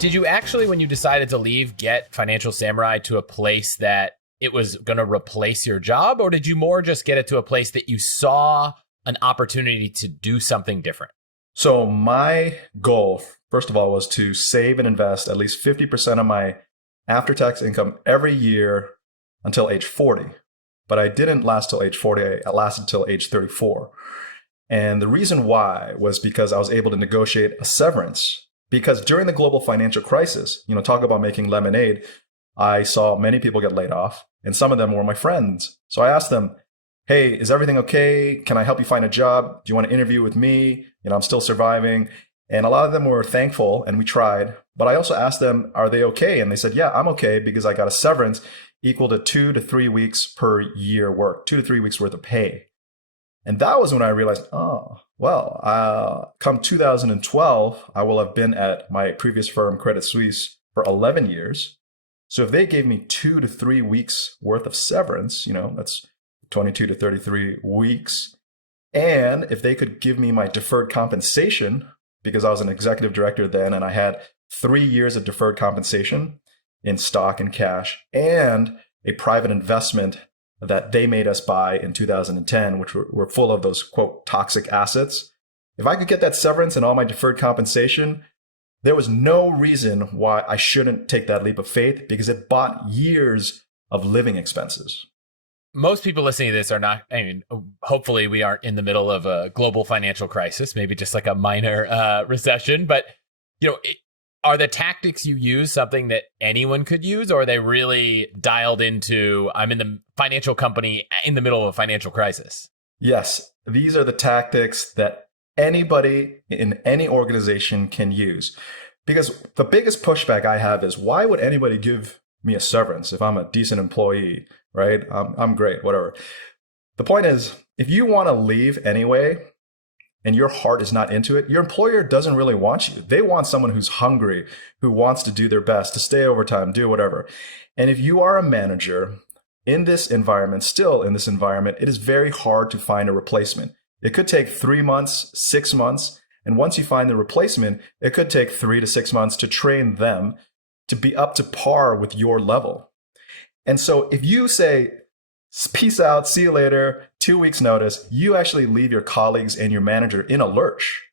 Did you actually, when you decided to leave, get Financial Samurai to a place that it was going to replace your job? Or did you more just get it to a place that you saw an opportunity to do something different? So my goal, first of all, was to save and invest at least 50% of my after-tax income every year until age 40. But I didn't last till age 40. I lasted till age 34. And the reason why was because I was able to negotiate a severance. Because during the global financial crisis, talk about making lemonade, I saw many people get laid off, and some of them were my friends. So I asked them, hey, is everything okay? Can I help you find a job? Do you want to interview with me? I'm still surviving. And a lot of them were thankful, and we tried. But I also asked them, are they okay? And they said, yeah, I'm okay because I got a severance equal to 2 to 3 weeks per year work, 2 to 3 weeks worth of pay. And that was when I realized, come 2012, I will have been at my previous firm, Credit Suisse, for 11 years. So if they gave me 2 to 3 weeks worth of severance, that's 22 to 33 weeks. And if they could give me my deferred compensation, because I was an executive director then, and I had 3 years of deferred compensation in stock and cash, and a private investment that they made us buy in 2010, which were full of those, quote, toxic assets. If I could get that severance and all my deferred compensation, there was no reason why I shouldn't take that leap of faith, because it bought years of living expenses. Most people listening to this are not, hopefully we aren't in the middle of a global financial crisis, maybe just like a minor recession, but, are the tactics you use something that anyone could use, or are they really dialed into, I'm in the financial company in the middle of a financial crisis? Yes, these are the tactics that anybody in any organization can use. Because the biggest pushback I have is, why would anybody give me a severance if I'm a decent employee, right? I'm great, whatever. The point is, if you want to leave anyway, and your heart is not into it, your employer doesn't really want you. They want someone who's hungry, who wants to do their best, to stay overtime, do whatever. And if you are a manager in this environment, still in this environment, it is very hard to find a replacement. It could take 3 months, 6 months. And once you find the replacement, it could take 3 to 6 months to train them to be up to par with your level. And so if you say, peace out, see you later, 2 weeks notice, you actually leave your colleagues and your manager in a lurch.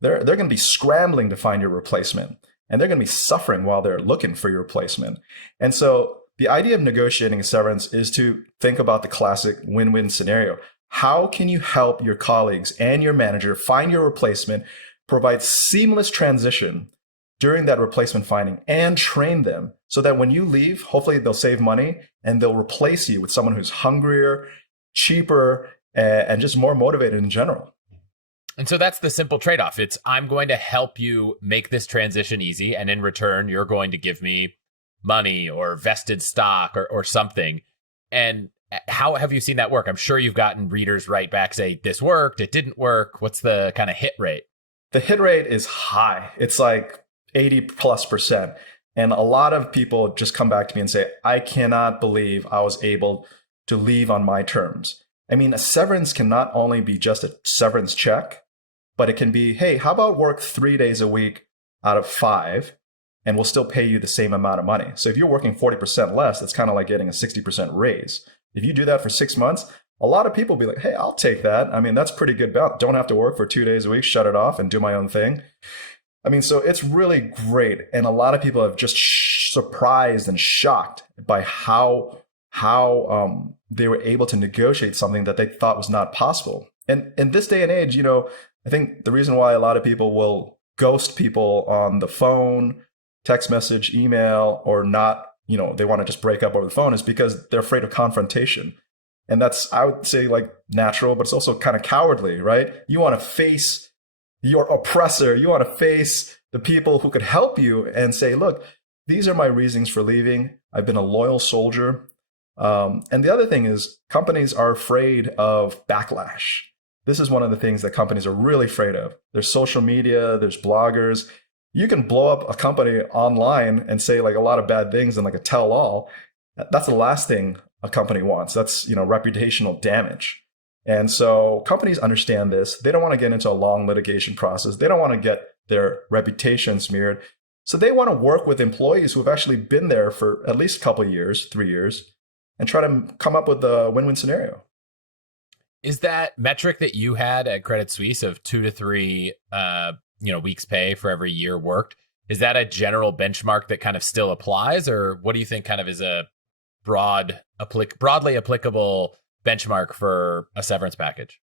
They're going to be scrambling to find your replacement, and they're going to be suffering while they're looking for your replacement. And so the idea of negotiating a severance is to think about the classic win-win scenario. How can you help your colleagues and your manager find your replacement, provide seamless transition during that replacement finding, and train them so that when you leave, hopefully they'll save money and they'll replace you with someone who's hungrier, cheaper, and just more motivated in general. And so that's the simple trade-off. It's, I'm going to help you make this transition easy, and in return, you're going to give me money or vested stock or something. And how have you seen that work? I'm sure you've gotten readers write back, say, this worked, it didn't work. What's the kind of hit rate? The hit rate is high. It's like 80+%. And a lot of people just come back to me and say, I cannot believe I was able to leave on my terms. I mean, a severance can not only be just a severance check, but it can be, hey, how about work 3 days a week out of 5, and we'll still pay you the same amount of money. So if you're working 40% less, that's kind of like getting a 60% raise. If you do that for 6 months, a lot of people will be like, hey, I'll take that. I mean, that's pretty good. Don't have to work for 2 days a week, shut it off and do my own thing. I mean, so it's really great. And a lot of people have just surprised and shocked by how they were able to negotiate something that they thought was not possible. And in this day and age, I think the reason why a lot of people will ghost people on the phone, text message, email, or not, they want to just break up over the phone is because they're afraid of confrontation. And that's, I would say, like, natural, but it's also kind of cowardly, right? You want to face your oppressor. You want to face the people who could help you and say, look, these are my reasons for leaving. I've been a loyal soldier. And the other thing is, companies are afraid of backlash. This is one of the things that companies are really afraid of. There's social media, there's bloggers. You can blow up a company online and say like a lot of bad things and like a tell-all. That's the last thing a company wants. That's, reputational damage. And so companies understand this. They don't want to get into a long litigation process. They don't want to get their reputation smeared. So they want to work with employees who have actually been there for at least a couple of years, 3 years, and try to come up with a win-win scenario. Is that metric that you had at Credit Suisse of 2 to 3, weeks pay for every year worked? Is that a general benchmark that kind of still applies, or what do you think kind of is a broadly applicable benchmark for a severance package?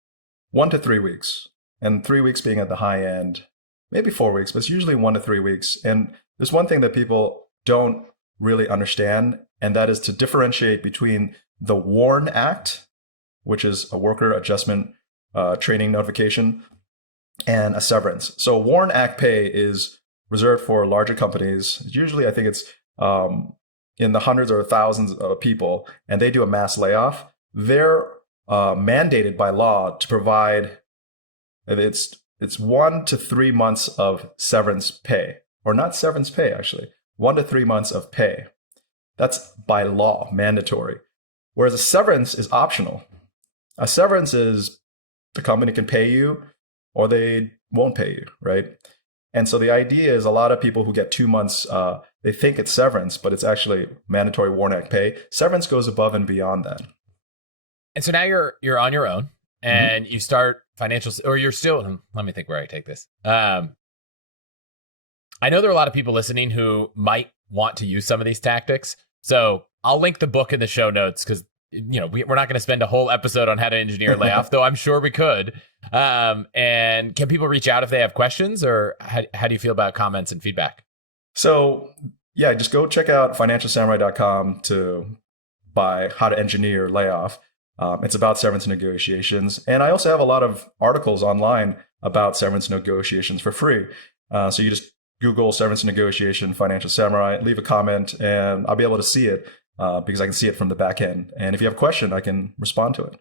1 to 3 weeks, and 3 weeks being at the high end, maybe 4 weeks, but it's usually 1 to 3 weeks. And there's one thing that people don't really understand, and that is to differentiate between the WARN Act, which is a worker adjustment training notification, and a severance. So WARN Act pay is reserved for larger companies. Usually, I think it's in the hundreds or thousands of people, and they do a mass layoff. They're mandated by law to provide it's 1 to 3 months of severance pay, or not severance pay actually, 1 to 3 months of pay. That's by law, mandatory. Whereas a severance is optional. A severance is the company can pay you or they won't pay you, right? And so the idea is a lot of people who get 2 months, they think it's severance, but it's actually mandatory WARN Act pay. Severance goes above and beyond that. And so now you're on your own and you start financial, or you're still, let me think where I take this. I know there are a lot of people listening who might want to use some of these tactics. So I'll link the book in the show notes because, we're not going to spend a whole episode on how to engineer a layoff, though I'm sure we could. And can people reach out if they have questions, or how do you feel about comments and feedback? So yeah, just go check out financialsamurai.com to buy How to Engineer Layoff. It's about severance negotiations. And I also have a lot of articles online about severance negotiations for free. So you just Google severance negotiation, Financial Samurai, leave a comment, and I'll be able to see it because I can see it from the back end. And if you have a question, I can respond to it.